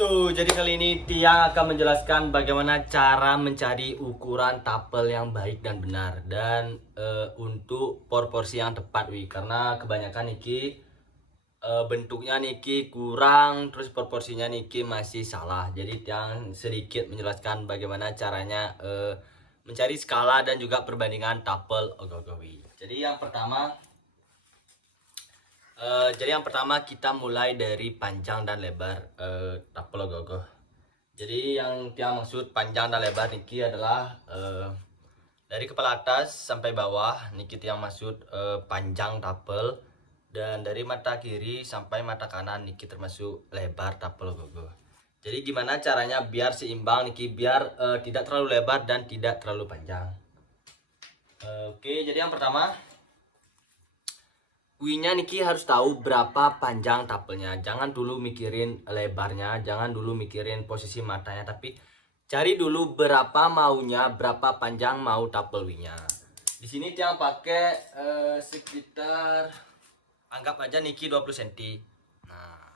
Jadi kali ini Tia akan menjelaskan bagaimana cara mencari ukuran tapel yang baik dan benar dan untuk proporsi yang tepat, karena kebanyakan niki bentuknya niki kurang, terus proporsinya niki masih salah. Jadi Tia sedikit menjelaskan bagaimana caranya mencari skala dan juga perbandingan tapel ogogowi. Jadi yang pertama kita mulai dari panjang dan lebar tapel ogogoh. Jadi yang Tia maksud panjang dan lebar niki adalah dari kepala atas sampai bawah niki Tia maksud panjang tapel, dan dari mata kiri sampai mata kanan niki termasuk lebar tapel ogogoh. Jadi gimana caranya biar seimbang niki, biar tidak terlalu lebar dan tidak terlalu panjang. Oke, jadi yang pertama Winya niki harus tahu berapa panjang tapelnya. Jangan dulu mikirin lebarnya, jangan dulu mikirin posisi matanya, tapi cari dulu berapa maunya, berapa panjang mau tapel winya. Di sini Tiang pakai sekitar, anggap aja niki 20 cm. Nah,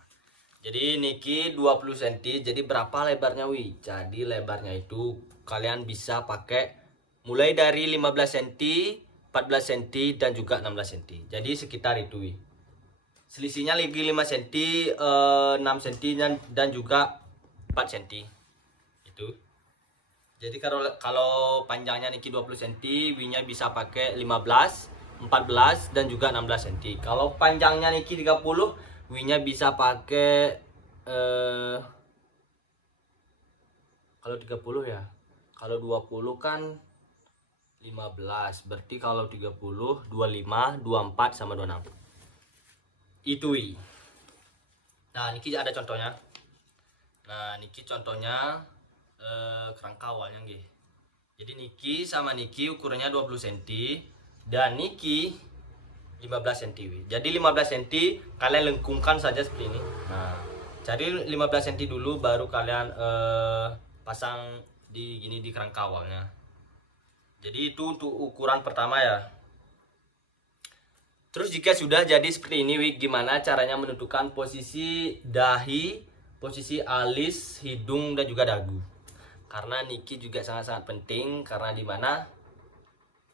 jadi niki 20 cm, jadi berapa lebarnya wi? Jadi lebarnya itu kalian bisa pakai mulai dari 15 cm, 14 cm dan juga 16 cm. Jadi sekitar itu wi. Selisihnya lagi 5 cm, 6 cm dan juga 4 cm. Itu. Jadi kalau panjangnya niki 20 cm, winya bisa pakai 15, 14 dan juga 16 cm. Kalau panjangnya niki 30, winya bisa pakai kalau 30 ya. Kalau 20 kan 15, berarti kalau 30 25, 24 sama 26. Itu wi. Nah, niki ada contohnya. Nah, niki contohnya kerangka awalnya nggih. Jadi niki sama niki ukurannya 20 cm dan niki 15 cm wi. Jadi 15 cm kalian lengkungkan saja seperti ini. Nah, cari 15 cm dulu baru kalian pasang di gini di kerangka awalnya. Jadi itu untuk ukuran pertama ya. Terus jika sudah jadi seperti ini, gimana caranya menentukan posisi dahi, posisi alis, hidung dan juga dagu. Karena niki juga sangat-sangat penting, karena dimana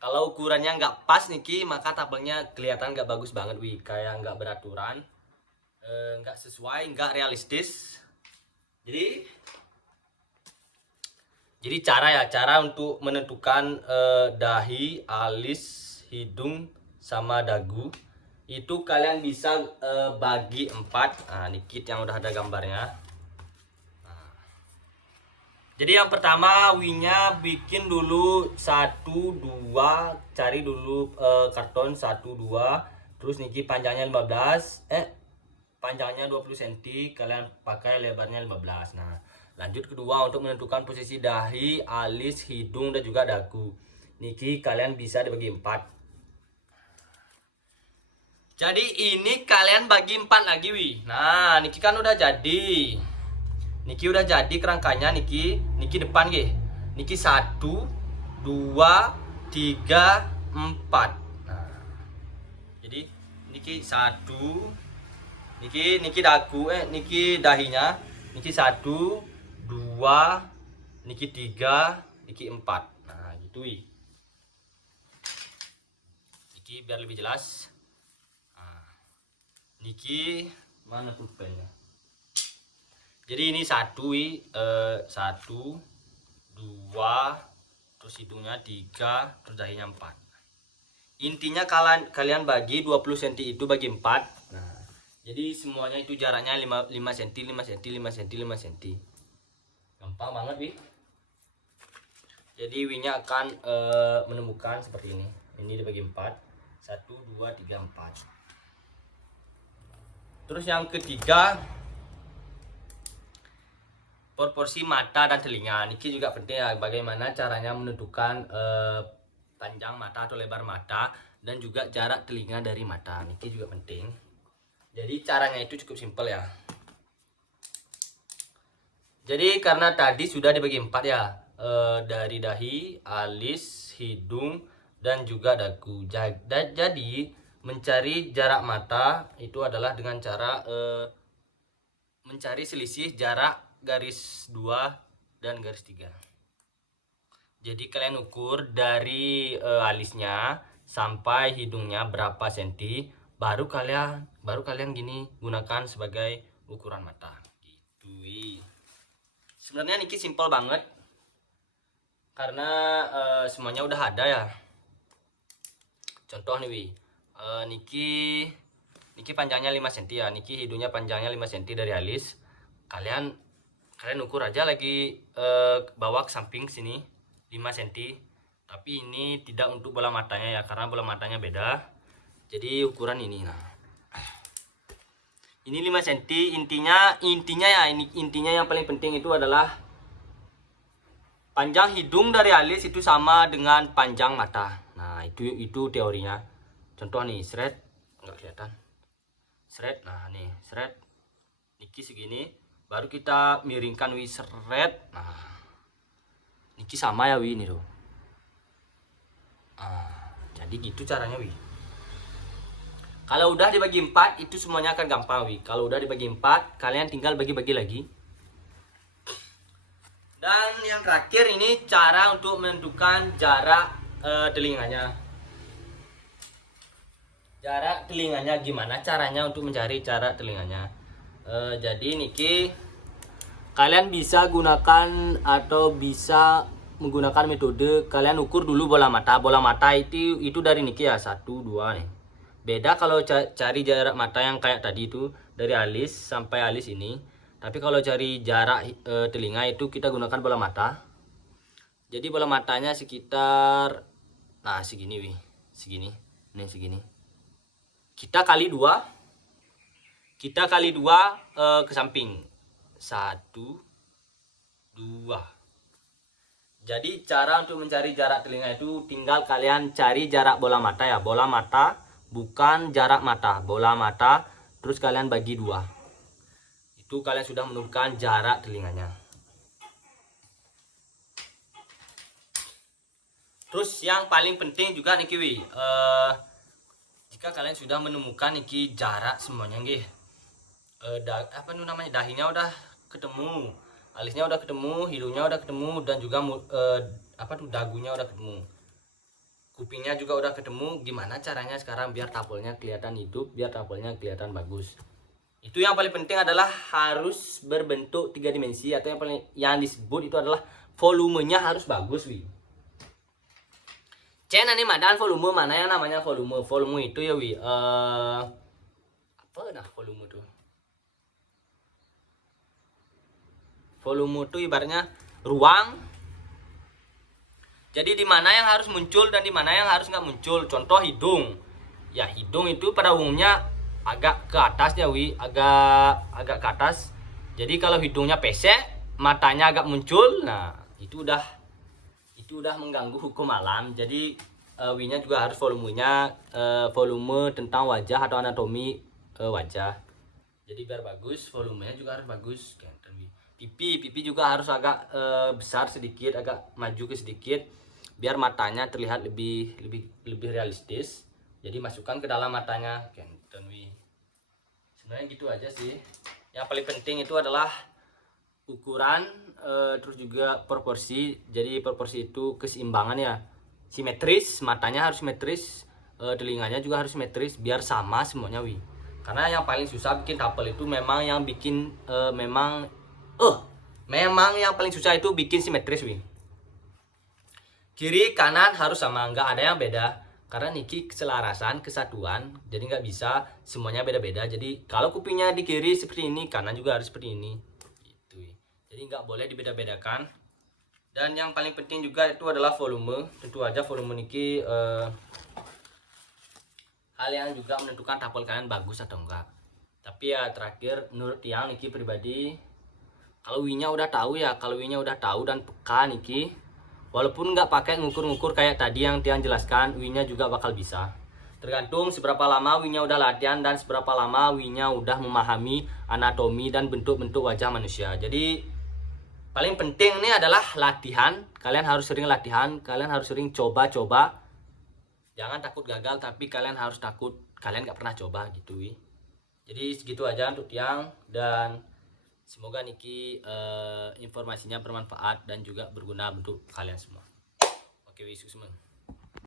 kalau ukurannya nggak pas niki, maka tapelnya kelihatan nggak bagus banget kayak nggak beraturan, nggak sesuai, nggak realistis. Jadi cara untuk menentukan dahi, alis, hidung sama dagu itu kalian bisa bagi 4. Nah, niki yang udah ada gambarnya. Nah, jadi yang pertama winya bikin dulu 1 2, cari dulu karton 1 2, terus niki panjangnya 15, panjangnya 20 cm, kalian pakai lebarnya 15. Nah, lanjut kedua untuk menentukan posisi dahi, alis, hidung dan juga dagu. Niki kalian bisa dibagi 4. Jadi ini kalian bagi 4 lagi wi. Nah, niki kan udah jadi. Niki udah jadi kerangkanya niki depan nggih. Niki 1 2 3 4. Nah. Jadi niki 1, niki dagu niki dahinya, niki 1 2, niki 3, niki 4. Nah, gitu wi. Niki biar lebih jelas. Nah, niki mana pulpennya? Jadi ini 1 wi, 1 2, terus hidungnya 3, terus dahinya 4. Intinya kalian bagi 20 cm itu bagi 4. Nah, jadi semuanya itu jaraknya 5 cm, 5 cm, 5 cm, 5 cm. Gampang banget wi. Jadi winya akan menemukan seperti ini. Ini dibagi 4. 1 2 3 4. Terus yang ketiga, proporsi mata dan telinga. Niki juga penting ya, bagaimana caranya menentukan panjang mata atau lebar mata dan juga jarak telinga dari mata. Niki juga penting. Jadi caranya itu cukup simpel ya. Jadi karena tadi sudah dibagi 4 ya, dari dahi, alis, hidung dan juga dagu. Jadi mencari jarak mata itu adalah dengan cara mencari selisih jarak garis 2 dan garis 3. Jadi kalian ukur dari alisnya sampai hidungnya berapa senti, baru kalian gini gunakan sebagai ukuran mata. Gitu. Sebenarnya niki simpel banget karena semuanya udah ada ya. Contoh nih niki panjangnya 5 cm ya, niki hidungnya panjangnya 5 cm dari alis. Kalian ukur aja lagi bawa ke samping sini 5 cm. Tapi ini tidak untuk bola matanya ya, karena bola matanya beda. Jadi ukuran ini. Nah, ini 5 cm. Intinya yang paling penting itu adalah panjang hidung dari alis itu sama dengan panjang mata. Nah, itu teorinya. Contoh nih, seret, nggak kelihatan. Seret, nah nih, seret. Niki segini, baru kita miringkan seret. Nah, niki sama ya ini tuh. Jadi gitu caranya Kalau udah dibagi 4 itu semuanya akan gampang Kalau udah dibagi 4, kalian tinggal bagi-bagi lagi. Dan yang terakhir ini cara untuk menentukan jarak telinganya. Jarak telinganya gimana caranya untuk mencari jarak telinganya? Jadi niki kalian bisa gunakan atau bisa menggunakan metode kalian ukur dulu bola mata. Bola mata itu dari niki ya 1, 2 nih. Beda kalau cari jarak mata yang kayak tadi itu dari alis sampai alis ini. Tapi kalau cari jarak telinga itu kita gunakan bola mata. Jadi bola matanya sekitar segini segini. Nih segini. Kita kali 2 ke samping 1, 2. Jadi cara untuk mencari jarak telinga itu tinggal kalian cari jarak bola mata ya, bola mata bukan jarak mata, bola mata, terus kalian bagi 2. Itu kalian sudah menentukan jarak telinganya. Terus yang paling penting juga niki jika kalian sudah menemukan niki jarak semuanya dahinya udah ketemu, alisnya udah ketemu, hidungnya udah ketemu, dan juga dagunya udah ketemu, kupingnya juga udah ketemu. Gimana caranya sekarang biar tapelnya kelihatan hidup, biar tapelnya kelihatan bagus? Itu yang paling penting adalah harus berbentuk 3 dimensi, atau yang disebut itu adalah volumenya harus bagus Cena nih madan volume, mana yang namanya volume? Volume itu ya volume tuh? Volume itu ibaratnya ruang. Jadi di mana yang harus muncul dan di mana yang harus nggak muncul. Contoh hidung. Ya hidung itu pada umumnya agak ke atas ya agak ke atas. Jadi kalau hidungnya pesek, matanya agak muncul, nah itu udah mengganggu hukum alam. Jadi nya juga harus volumenya volume tentang wajah atau anatomi wajah. Jadi biar bagus, volumenya juga harus bagus. Pipi juga harus agak besar sedikit, agak maju ke sedikit, biar matanya terlihat lebih realistis. Jadi masukkan ke dalam matanya. Sebenarnya gitu aja sih. Yang paling penting itu adalah ukuran, terus juga proporsi. Jadi proporsi itu keseimbangan ya, simetris, matanya harus simetris, telinganya juga harus simetris, biar sama semuanya Karena yang paling susah bikin tapel itu memang yang yang paling susah itu bikin simetris Kiri kanan harus sama, nggak ada yang beda. Karena niki keselarasan, kesatuan, jadi nggak bisa semuanya beda-beda. Jadi kalau kupingnya di kiri seperti ini, kanan juga harus seperti ini. Jadi nggak boleh dibeda-bedakan. Dan yang paling penting juga itu adalah volume. Tentu aja volume niki hal yang juga menentukan tapel kalian bagus atau enggak. Tapi ya terakhir menurut yang niki pribadi, kalau nya udah tahu dan peka niki, walaupun nggak pakai ngukur-ngukur kayak tadi yang Tiang jelaskan, nya juga bakal bisa. Tergantung seberapa lama nya udah latihan dan seberapa lama nya udah memahami anatomi dan bentuk-bentuk wajah manusia. Jadi paling penting ini adalah latihan. Kalian harus sering latihan, kalian harus sering coba-coba. Jangan takut gagal, tapi kalian harus takut kalian nggak pernah coba gitu Jadi segitu aja untuk Tiang, dan Semoga niki informasinya bermanfaat dan juga berguna untuk kalian semua. Oke, wisuk semua.